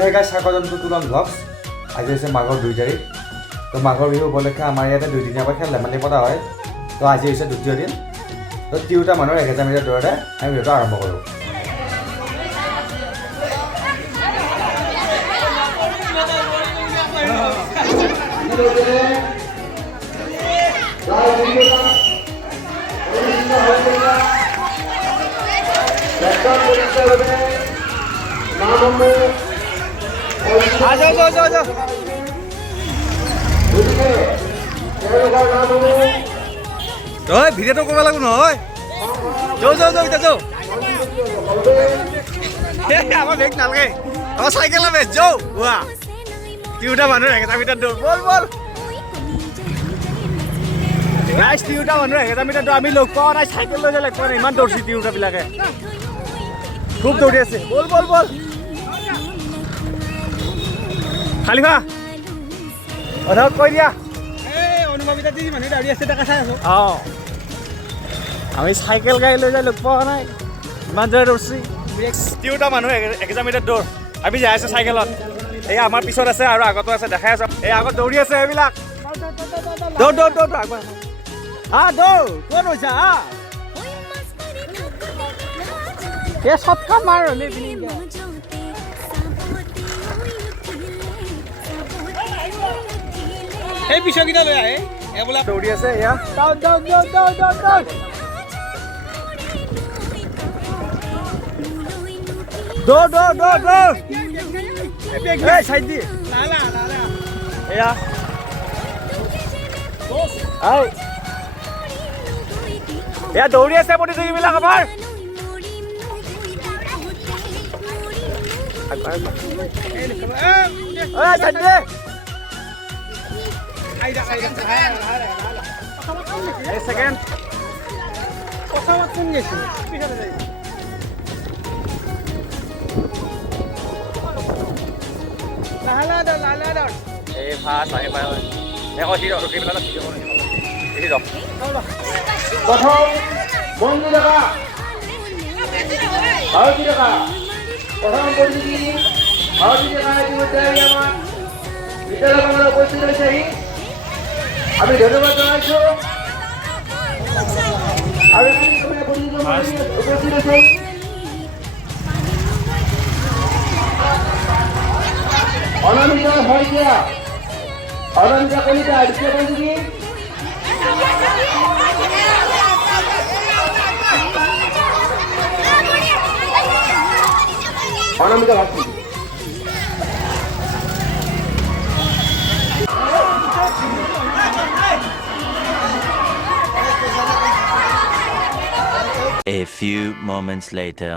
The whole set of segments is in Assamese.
সেই গাইজ স্বাগতম টু তুলন ব্লগছ। আজি হৈছে মাঘৰ 2 তাৰিখ। তো মাঘৰ বিহু উপলক্ষে আমাৰ ইয়াতে 2 দিনীয়াকৈ খেল ধেমালি পতা হয়। তো আজি হৈছে দ্বিতীয় দিন। তো তিৰোতা মানুহৰ 1000 মিটাৰ দৌৰতে আমি বিহুটো আৰম্ভ কৰোঁ। ভিডিঅ'টো কৰিব লাগিব নহয়। আমাৰ বেগ নালাগে, আমাৰ চাইকেলৰ বেচ যাওঁ ৱা তিৰোতা মানুহৰ 1000 মিটাৰ দৌৰ বল বল গাইজ। তিৰোতা মানুহৰ 1000 মিটাৰ দৌৰ আমি লগ পোৱা নাই, চাইকেল লৈ লগ পোৱা নাই। ইমান দৌৰছি তিৰোতাবিলাকে, খুব দৌৰি আছে। বল বল বল খালিফা কথা কৈ দিয়া। অঁ আমি চাইকেল গাড়ী লৈ যাই লগ পোৱা নাই, ইমান জোৰে দৌৰছি তিৰোতা মানুহ 1000 মিটাৰ দৌৰ। আমি যাই আছোঁ চাইকেলত, এই আমাৰ পিছত আছে আৰু আগতো আছে, দেখাই আছোঁ। এই আগত দৌৰি আছে এইবিলাক। দৌৰ দৌৰ দৌৰ দৌৰ আগবাঢ় দৌৰ ক'ত হৈছা এই চব কাম আৰু এই পিছৰকেইটা লৈ আহে এইবিলাক দৌৰি আছে। এয়া দৌৰ দৌৰ দৌৰ দৌৰ দৌৰ দৌৰ দৌৰ দৌৰ দৌৰ দৌৰ এই চাইড দি এয়া এয়া দৌৰি আছে প্ৰতিযোগীবিলাক আমাৰ। সেকেন্ড প্রথম বন্ধু দেখা ভারতী দেখা প্রথম বন্ধুটি ভারতী দেখা ইতিমধ্যে আমার বিদ্যালয় আমরা উপস্থিত রয়েছে। আমি ধন্যবাদ জানাইছো আৰু উপস্থিত আছে অনামিকা শইকীয়া, অনামিকা কলিতা দ্বিতীয় বন্ধুটি, অনামিকা ভাষী। A few moments later.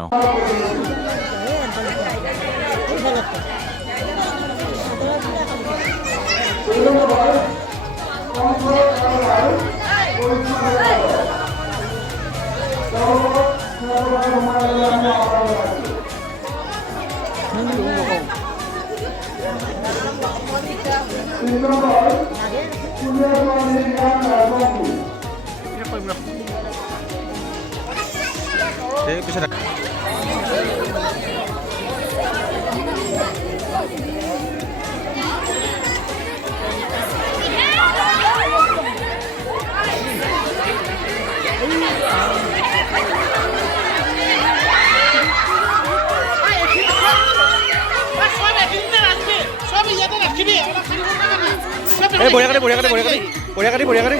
বঢ়িয়া কাটি বঢ়িয়া কাটি বঢ়িয়া কাটি বঢ়িয়া কাটি বঢ়িয়া কাটি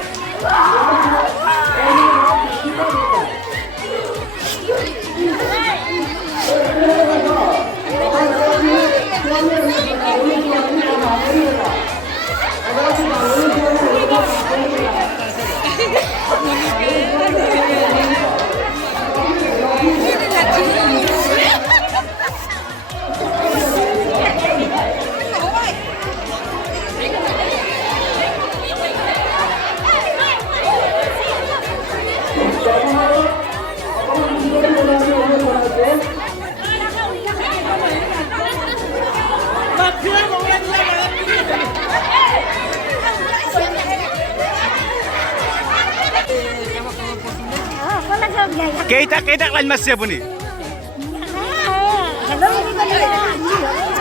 কেইটা লাইন মারছে আপনি?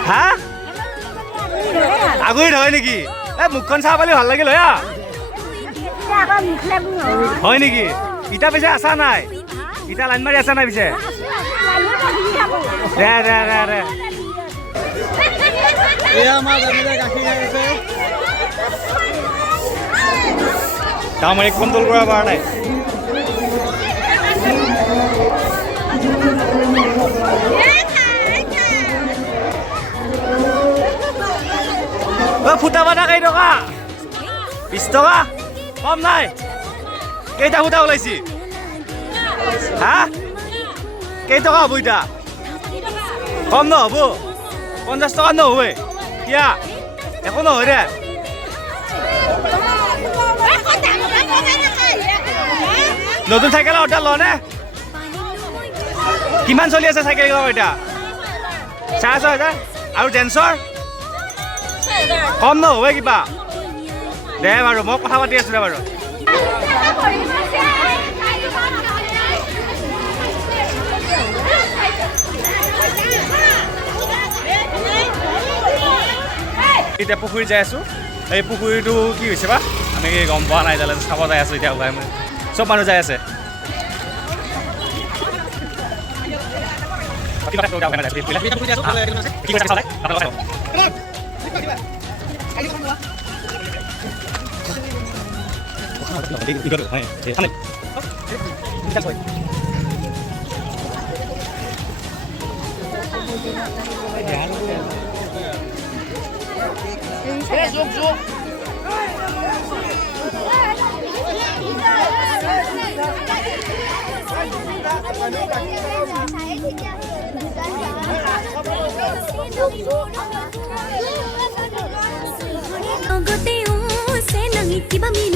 হ্যাঁ আগুৰি হয় নেকি মুখখন চাহ পালি ভাল লাগিল হয়া হয় নেকি ইটা পিছে আছা নাই ইটা লাইন মাৰি আছা নাই পিছে দে দে দে দে মই কণ্ট্ৰল কৰিব পৰা নাই ফুটা বাটা কেই টকা 20 টকা কম নাই কেইটা ফুটা ওলাইছি হা কেই টকা হ'ব ইটা কম নহ'ব 50 টকা নহ'ব কিয়া একো নহয় দে নতুন চাইকেলৰ অৰ্ডাৰ ল নে কিমান চলি আছে চাইকেলৰ এতিয়া 6,500 আৰু জেন্সৰ কম নহ'ব কিবা দে বাৰু মই কথা পাতি আছোঁ দে বাৰু এতিয়া পুখুৰীত যাই আছোঁ এই পুখুৰীটো কি হৈছে বা আমি গম পোৱা নাই তালৈ চাব যাই আছোঁ এতিয়া ওলাই মই চব মানুহ যাই আছে Gote o se nangit kiba min